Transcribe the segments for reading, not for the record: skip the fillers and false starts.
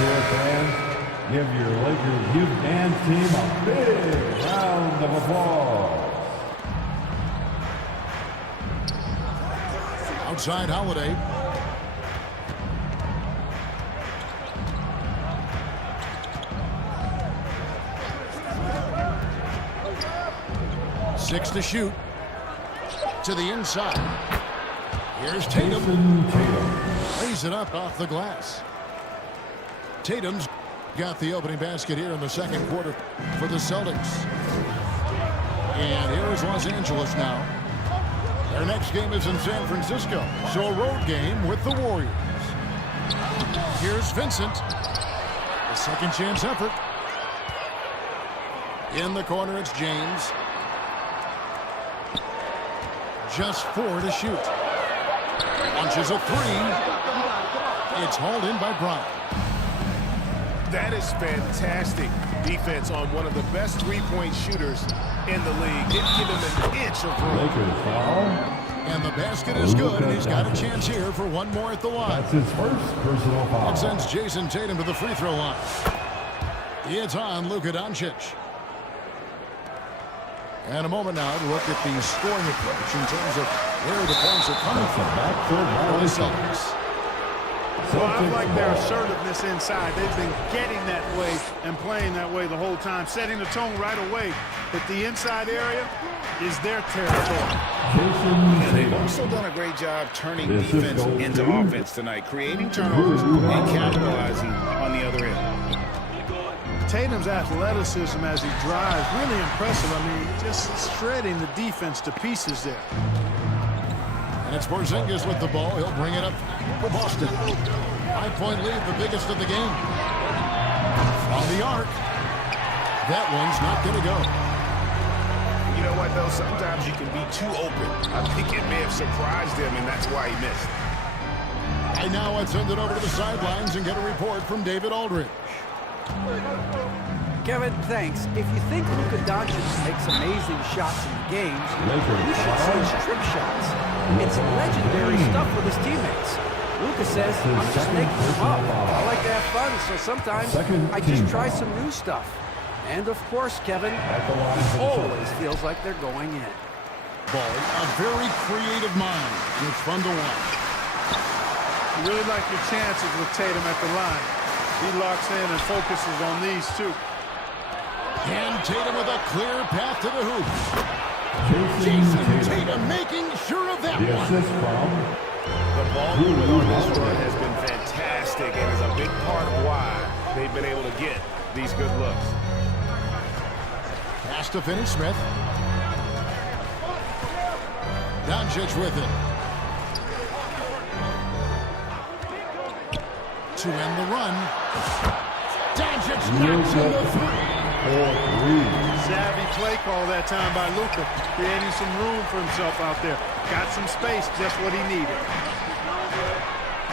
it, fans. Give your Lakers youth dance team a big round of applause. Outside Holiday. Six to shoot. To the inside. Here's Tatum. Lays it up off the glass. Tatum's got the opening basket here in the second quarter for the Celtics. And here is Los Angeles now. Their next game is in San Francisco, so a road game with the Warriors. Here's Vincent. A second chance effort. In the corner, it's James. Just 4 to shoot. Launches a 3. It's hauled in by Bryant. That is fantastic defense on one of the best three-point shooters in the league. Didn't give him an inch of room. Lakers foul. And the basket is good, and he's got a chance here for one more at the line. That's his first personal foul. That sends Jason Tatum to the free throw line. It's on Luka Doncic. And a moment now to look at the scoring approach in terms of where the points are coming from for the Celtics. Well, I like their assertiveness inside. They've been getting that way and playing that way the whole time, setting the tone right away that the inside area is their territory. And they've also done a great job turning defense into offense tonight, creating turnovers and capitalizing on the other end. Tatum's athleticism as he drives, really impressive. I mean, just shredding the defense to pieces there. And it's Porzingis with the ball. He'll bring it up for Boston. 5-point lead, the biggest of the game. From the arc. That one's not going to go. You know what, though? Sometimes you can be too open. I think it may have surprised him, and that's why he missed. And now I'd send it over to the sidelines and get a report from David Aldridge. Kevin, thanks. If you think Luka Doncic makes amazing shots in games, you should see his trip shots. It's legendary stuff with his teammates. Luka says, I'm just making them up. I like to have fun, so sometimes I just try some new stuff. And of course, Kevin, he always feels like they're going in. Ball, a very creative mind, and it's fun to watch. You really like your chances with Tatum at the line. He locks in and focuses on these two. And Tatum with a clear path to the hoop. Jason Tatum making sure of that one. The ball movement on this run has been fantastic and is a big part of why they've been able to get these good looks. Pass to finish Smith. Doncic with it. To end the run. Doncic knocks in the 3. Savvy play call that time by Luka, creating some room for himself out there. Got some space, just what he needed.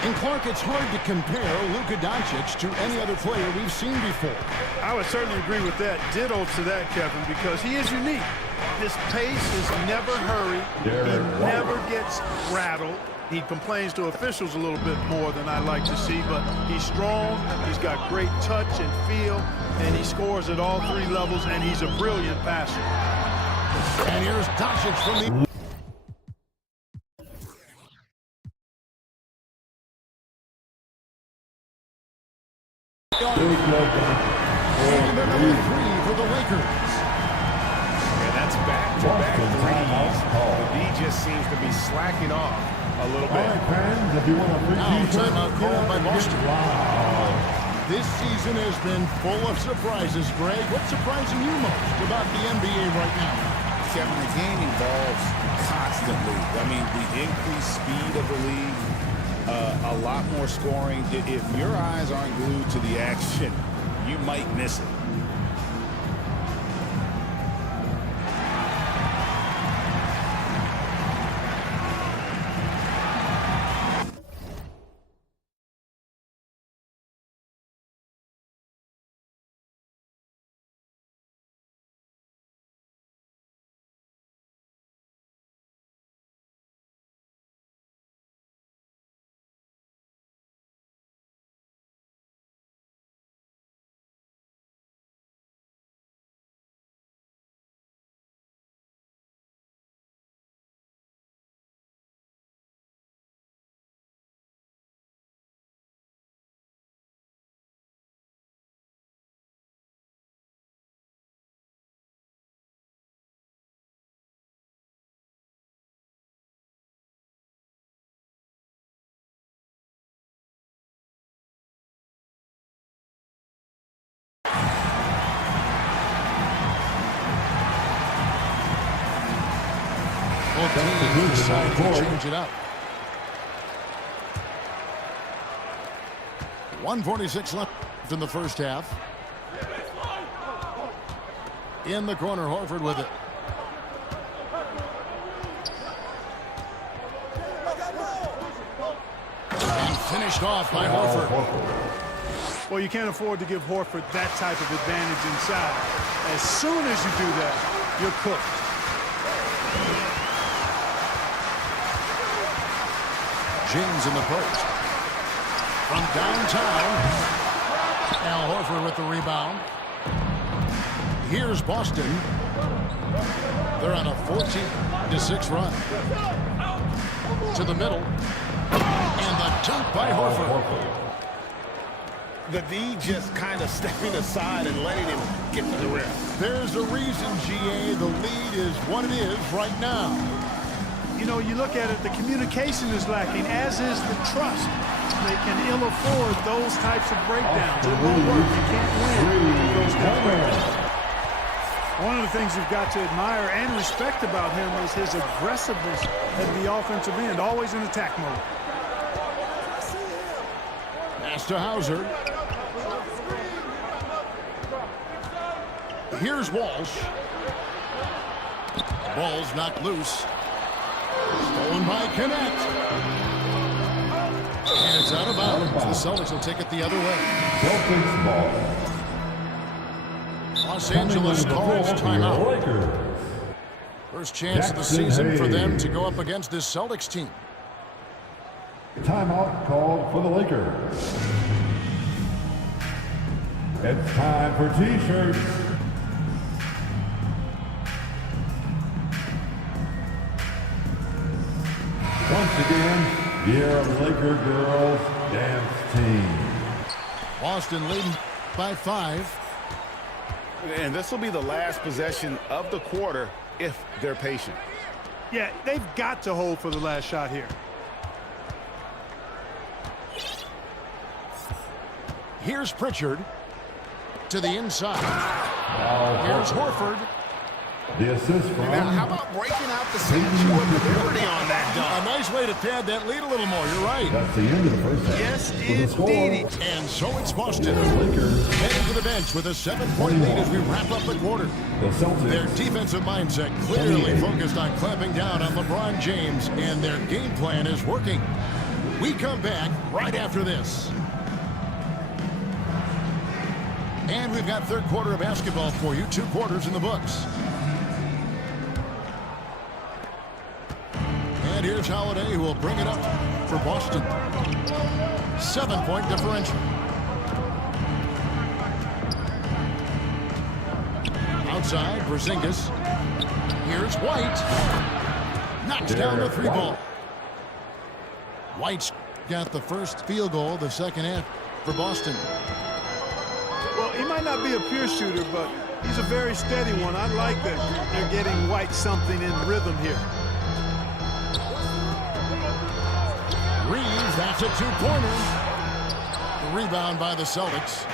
And Clark, it's hard to compare Luka Doncic to any other player we've seen before. I would certainly agree with that. Ditto to that, Kevin, because he is unique. His pace is never hurried. He never gets rattled. He complains to officials a little bit more than I like to see, but he's strong, he's got great touch and feel, and he scores at all 3 levels, and he's a brilliant passer. And here's Doncic from the... And another 3 for the Lakers. And that's back-to-back threes. The D just seems to be slacking off a little bit. Now, timeout called by Boston. This season has been full of surprises, Greg. What's surprising you most about the NBA right now? Kevin, the game evolves constantly. I mean, the increased speed of the league, a lot more scoring. If your eyes aren't glued to the action, you might miss it. decide to change it up. 1:46 left in the first half. In the corner, Horford with it. And finished off by Horford. Well, you can't afford to give Horford that type of advantage inside. As soon as you do that, you're cooked. James in the post. From downtown. Al Horford with the rebound. Here's Boston. They're on a 14-6 run. To the middle. And the dunk by Horford. The D just kind of stepping aside and letting him get to the rim. There's a reason, GA, the lead is what it is right now. You know, you look at it, the communication is lacking, as is the trust. They can ill afford those types of breakdowns. It won't work. You can't win with those kind of breakdowns. One of the things you've got to admire and respect about him is his aggressiveness at the offensive end, always in attack mode. Pass to Hauser. Here's Walsh. Ball's knocked loose. Stolen by Connect. And it's out of bounds. The Celtics will take it the other way. Celtics ball. Los Angeles calls timeout. First chance of the season for them to go up against this Celtics team. Timeout called for the Lakers. It's time for T-shirts. Once again, your Laker girls dance team. Boston leading by 5. And this will be the last possession of the quarter if they're patient. Yeah, they've got to hold for the last shot here. Here's Pritchard to the inside. Here's Horford. The assist from... Now, how about breaking out the statue of liberty on that dunk? A nice way to pad that lead a little more. You're right. That's the end of the first half. Yes, indeed. And so it's Boston. Lakers Heading to the bench with a 7-point lead as we wrap up the quarter. The Celtics. Their defensive mindset clearly focused on clamping down on LeBron James, and their game plan is working. We come back right after this. And we've got third quarter of basketball for you. 2 quarters in the books. And here's Holiday, who will bring it up for Boston. 7-point differential. Outside, Porzingis. Here's White. Knocks down the 3-ball. White's got the first field goal of the second half for Boston. Well, he might not be a pure shooter, but he's a very steady one. I like that they're getting White something in rhythm here. Reeves, that's a 2-pointer. The rebound by the Celtics.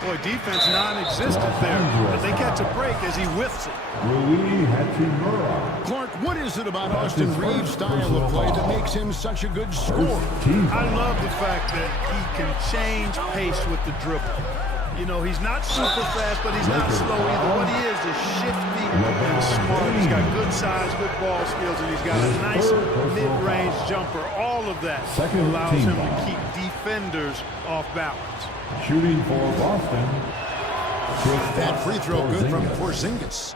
Boy, defense non-existent there, but they catch a break as he whiffs it. Rui Hachimura. Clark, what is it about Austin Reeves' style of play that makes him such a good scorer? I love the fact that he can change pace with the dribble. You know, he's not super fast, but he's not slow either. What he is shifty and smart. He's got good size, good ball skills, and he's got a nice mid-range jumper. All of that allows him to keep defenders off balance. Shooting for Boston. That free throw good from Porzingis.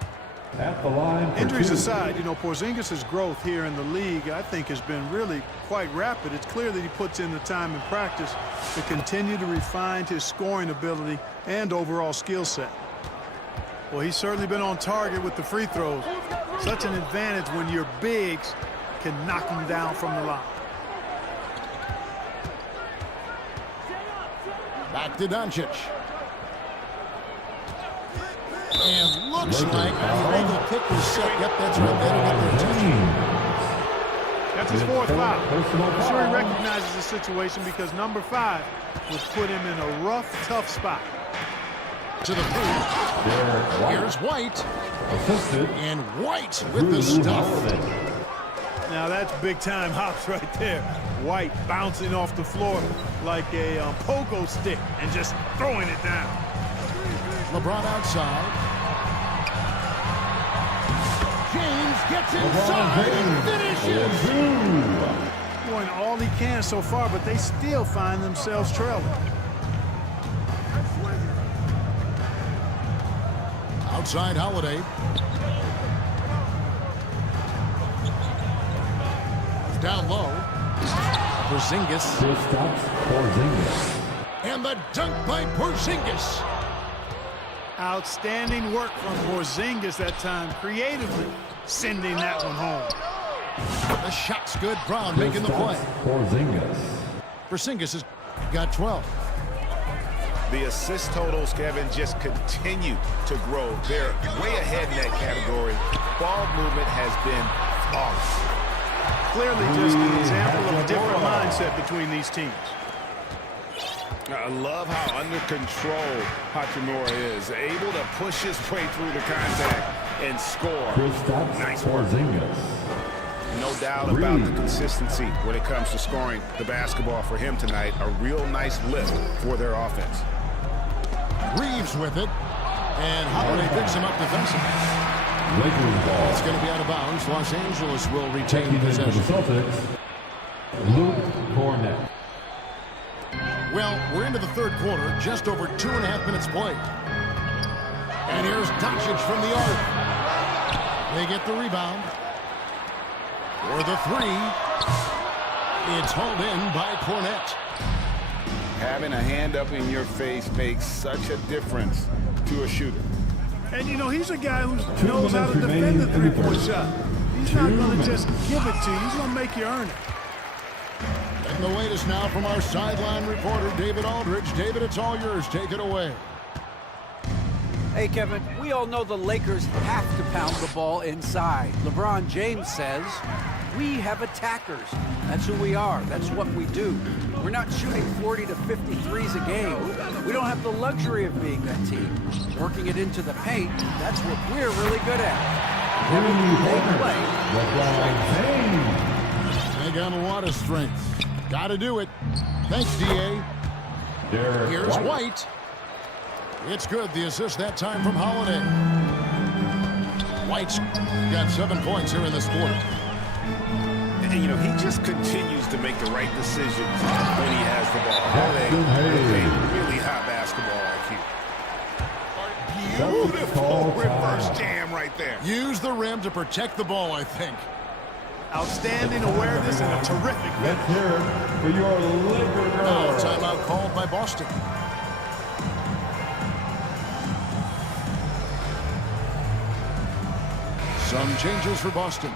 At the line. Injuries aside, you know, Porzingis' growth here in the league, I think, has been really quite rapid. It's clear that he puts in the time in practice to continue to refine his scoring ability and overall skill set. Well, he's certainly been on target with the free throws. Such an advantage when your bigs can knock him down from the line. Back to Doncic. And looks like the pick was set. Yep, that's right. That'll get their attention. That's his 4th foul. I'm sure he recognizes the situation because number 5 would put him in a rough, tough spot. To the pool. Here's White. Assisted. And White with the stuff. Now that's big-time hops right there. White bouncing off the floor like a pogo stick and just throwing it down. LeBron outside. James gets inside and finishes. Doing all he can so far, but they still find themselves trailing. Outside Holiday. Down low. Porzingis. And the dunk by Porzingis. Outstanding work from Porzingis that time, creatively sending that one home. The shot's good. Brown making the play. Porzingis has got 12. The assist totals, Kevin, just continue to grow. They're way ahead in that category. Ball movement has been flawless. Clearly just an example of a different mindset between these teams. I love how under control Hachimura is. Able to push his way through the contact and score. Nice work. No doubt about the consistency when it comes to scoring the basketball for him tonight. A real nice lift for their offense. Reeves with it. And Holiday picks him up defensively. It's going to be out of bounds. Los Angeles will retain possession. Celtics, Luke Cornett. Well, we're into the third quarter, just over 2.5 minutes played. And here's Doncic from the arc. They get the rebound. For the three. It's hauled in by Cornett. Having a hand up in your face makes such a difference to a shooter. And, you know, he's a guy who knows how to defend the three-point shot. He's not going to just give it to you. He's going to make you earn it. And the latest now from our sideline reporter, David Aldridge. David, it's all yours. Take it away. Hey, Kevin, we all know the Lakers have to pound the ball inside. LeBron James says, we have attackers. That's who we are. That's what we do. We're not shooting 40 to 50 threes a game. We don't have the luxury of being that team. Working it into the paint, that's what we're really good at. They got a lot of strength. Got to do it. Thanks, D.A. Here's White. It's good. The assist that time from Holiday. White's got 7 points here in this quarter. And, you know, he just continues to make the right decisions when he has the ball. Holiday with a really high basketball IQ. Beautiful reverse jam right there. Use the rim to protect the ball, I think. Outstanding awareness and a terrific finish. Let's hear it for your Lakers. Now, timeout called by Boston. Some changes for Boston.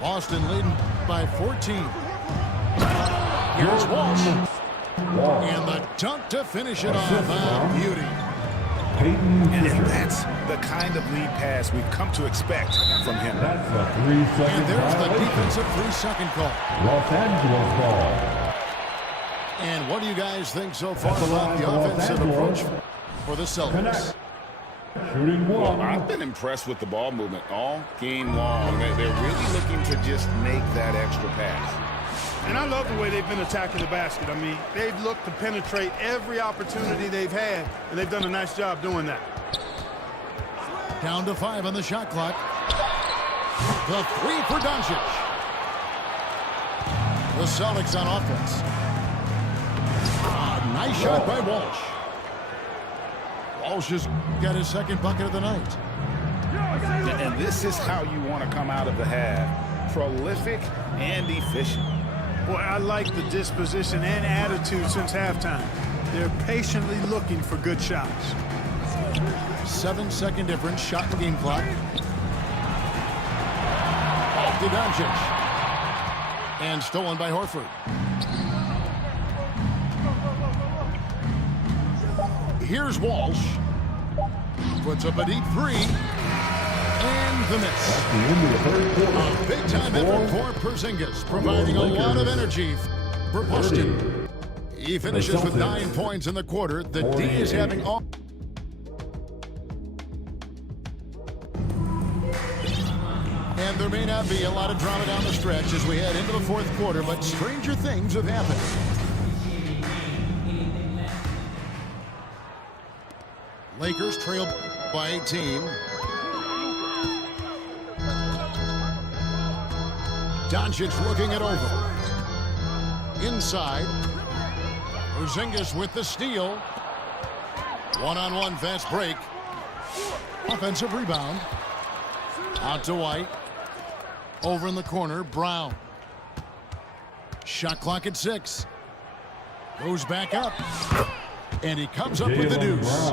Boston leading by 14. Here's Walsh. And the dunk to finish it off. Beauty. And that's the kind of lead pass we've come to expect from him. That's a 3-second And there's the violation. defensive 3-second call. Los Angeles ball. And what do you guys think so far about the offensive approach for the Celtics? Shooting one. Well, I've been impressed with the ball movement all game long. They're really looking to just make that extra pass. And I love the way they've been attacking the basket. I mean, they've looked to penetrate every opportunity they've had, and they've done a nice job doing that. Down to 5 on the shot clock. The three for Doncic. The Celtics on offense. Nice shot by Walsh. Walsh has got his second bucket of the night. And this is how you want to come out of the half. Prolific and efficient. Boy, I like the disposition and attitude since halftime. They're patiently looking for good shots. 7-second difference, shot the game clock. Off to Doncic. And stolen by Horford. Here's Walsh. Puts up a deep three. And the miss. A big-time effort for Porzingis, providing a lot of energy for Boston. He finishes with 9 points in the quarter. The D is having all... And there may not be a lot of drama down the stretch as we head into the fourth quarter, but stranger things have happened. Lakers trail by 18. Doncic looking it over. Inside. Porzingis with the steal. One-on-one fast break. Offensive rebound. Out to White. Over in the corner, Brown. Shot clock at 6. Goes back up. And he comes up with the deuce.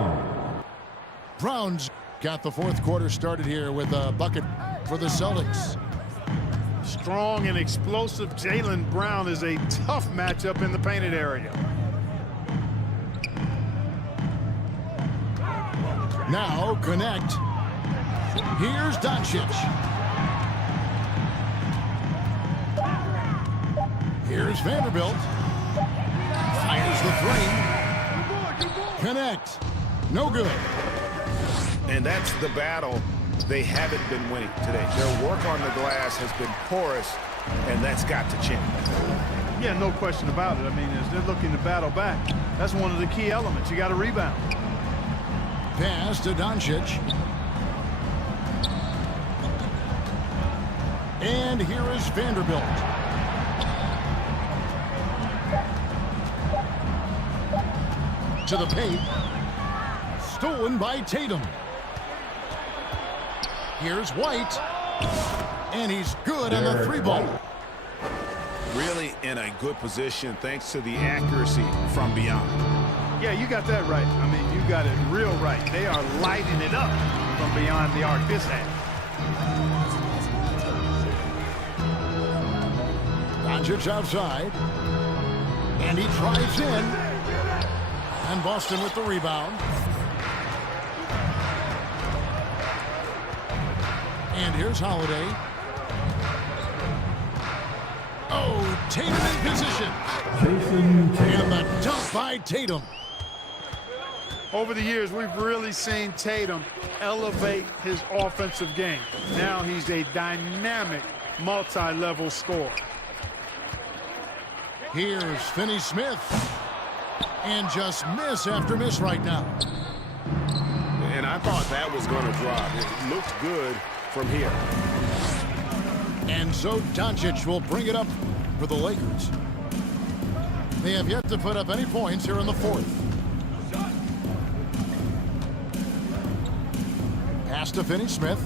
Brown's got the fourth quarter started here with a bucket for the Celtics. Strong and explosive Jaylen Brown is a tough matchup in the painted area. Now connect. Here's Doncic. Here's Vanderbilt. Fires the three. Connect. No good. And that's the battle they haven't been winning today. Their work on the glass has been porous, and that's got to change. Yeah, no question about it. I mean, as they're looking to battle back, that's one of the key elements. You got to rebound. Pass to Doncic. And here is Vanderbilt. To the paint. Stolen by Tatum. Here's White. And he's good on the 3-ball. Really in a good position thanks to the accuracy from beyond. Yeah, you got that right. I mean, you got it real right. They are lighting it up from beyond the arc this half. Doncic outside. And he drives in. And Boston with the rebound. And here's Holiday. Oh, Tatum in position. And the dunk by Tatum. Over the years, we've really seen Tatum elevate his offensive game. Now he's a dynamic, multi-level scorer. Here's Finney-Smith. And just miss after miss right now. And I thought that was going to drop. It looked good from here. And so Doncic will bring it up for the Lakers. They have yet to put up any points here in the fourth. Pass to Finney-Smith.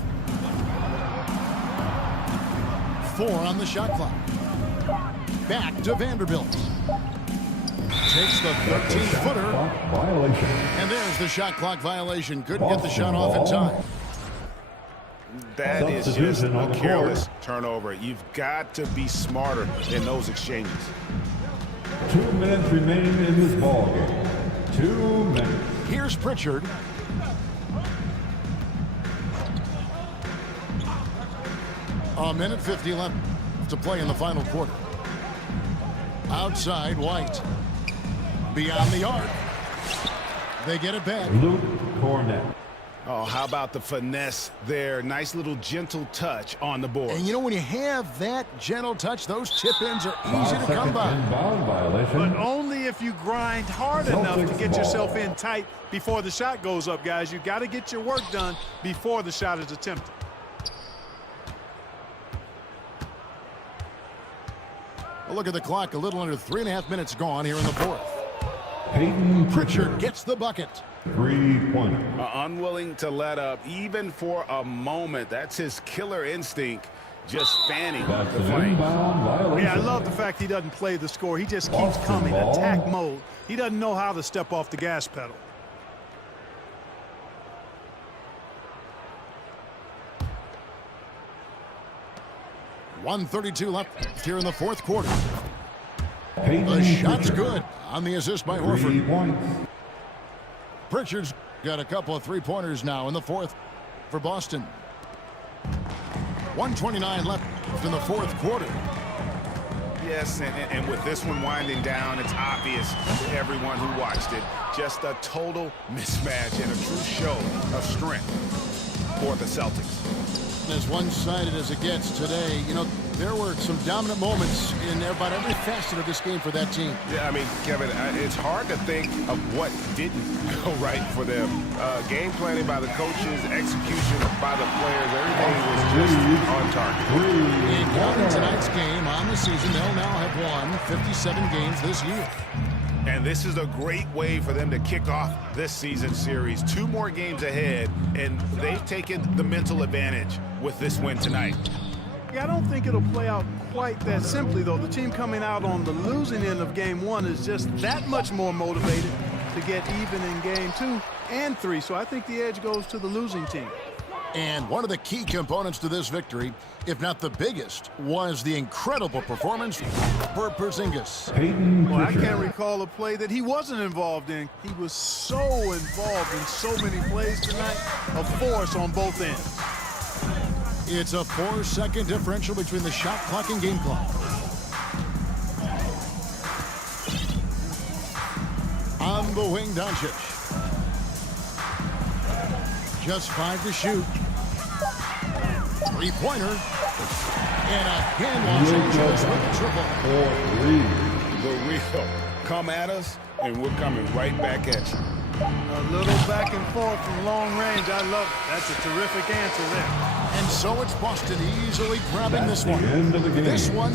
4 on the shot clock. Back to Vanderbilt. Takes the 13-footer. And there's the shot clock violation. Couldn't get the shot off in time. That is just a careless turnover. You've got to be smarter in those exchanges. 2 minutes remaining in this ball game. 2 minutes. Here's Pritchard. A minute 50 left to play in the final quarter. Outside, White. Beyond the arc. They get it back. Luke Cornett. Oh, how about the finesse there? Nice little gentle touch on the board. And you know, when you have that gentle touch, those chip-ins are easy to come by. But only if you grind hard enough to get yourself in tight before the shot goes up, guys. You got to get your work done before the shot is attempted. Well, look at the clock. A little under 3.5 minutes gone here in the fourth. Peyton Pritchard gets the bucket. 3-pointer. Unwilling to let up even for a moment. That's his killer instinct, just fanning the flame. Yeah, I love the fact he doesn't play the score. He just keeps coming, attack mode. He doesn't know how to step off the gas pedal. .132 left here in the fourth quarter. Peyton The shot's Pritchard. good on the assist by 3 Horford. points. Pritchard's got a couple of three-pointers now in the fourth for Boston. 1:29 left in the fourth quarter. Yes, and with this one winding down, it's obvious to everyone who watched it. Just a total mismatch and a true show of strength for the Celtics. As one-sided as it gets today, you know, there were some dominant moments in about every facet of this game for that team. Yeah, I mean, Kevin, it's hard to think of what didn't go right for them. Game planning by the coaches, execution by the players, everything was just on target. In counting tonight's game on the season, they'll now have won 57 games this year. And this is a great way for them to kick off this season series. 2 more games ahead, and they've taken the mental advantage with this win tonight. Yeah, I don't think it'll play out quite that simply, though. The team coming out on the losing end of game 1 is just that much more motivated to get even in game 2 and 3. So I think the edge goes to the losing team. And one of the key components to this victory, if not the biggest, was the incredible performance for Porzingis. Well, I can't recall a play that he wasn't involved in. He was so involved in so many plays tonight, a force on both ends. It's a 4-second differential between the shot clock and game clock. On the wing, Doncic. Just 5 to shoot. Three-pointer. And a hand-washing just with a triple. The real. Come at us, and we're coming right back at you. A little back and forth from long range. I love it. That's a terrific answer there. And so it's Boston easily grabbing this one. End of the game. This one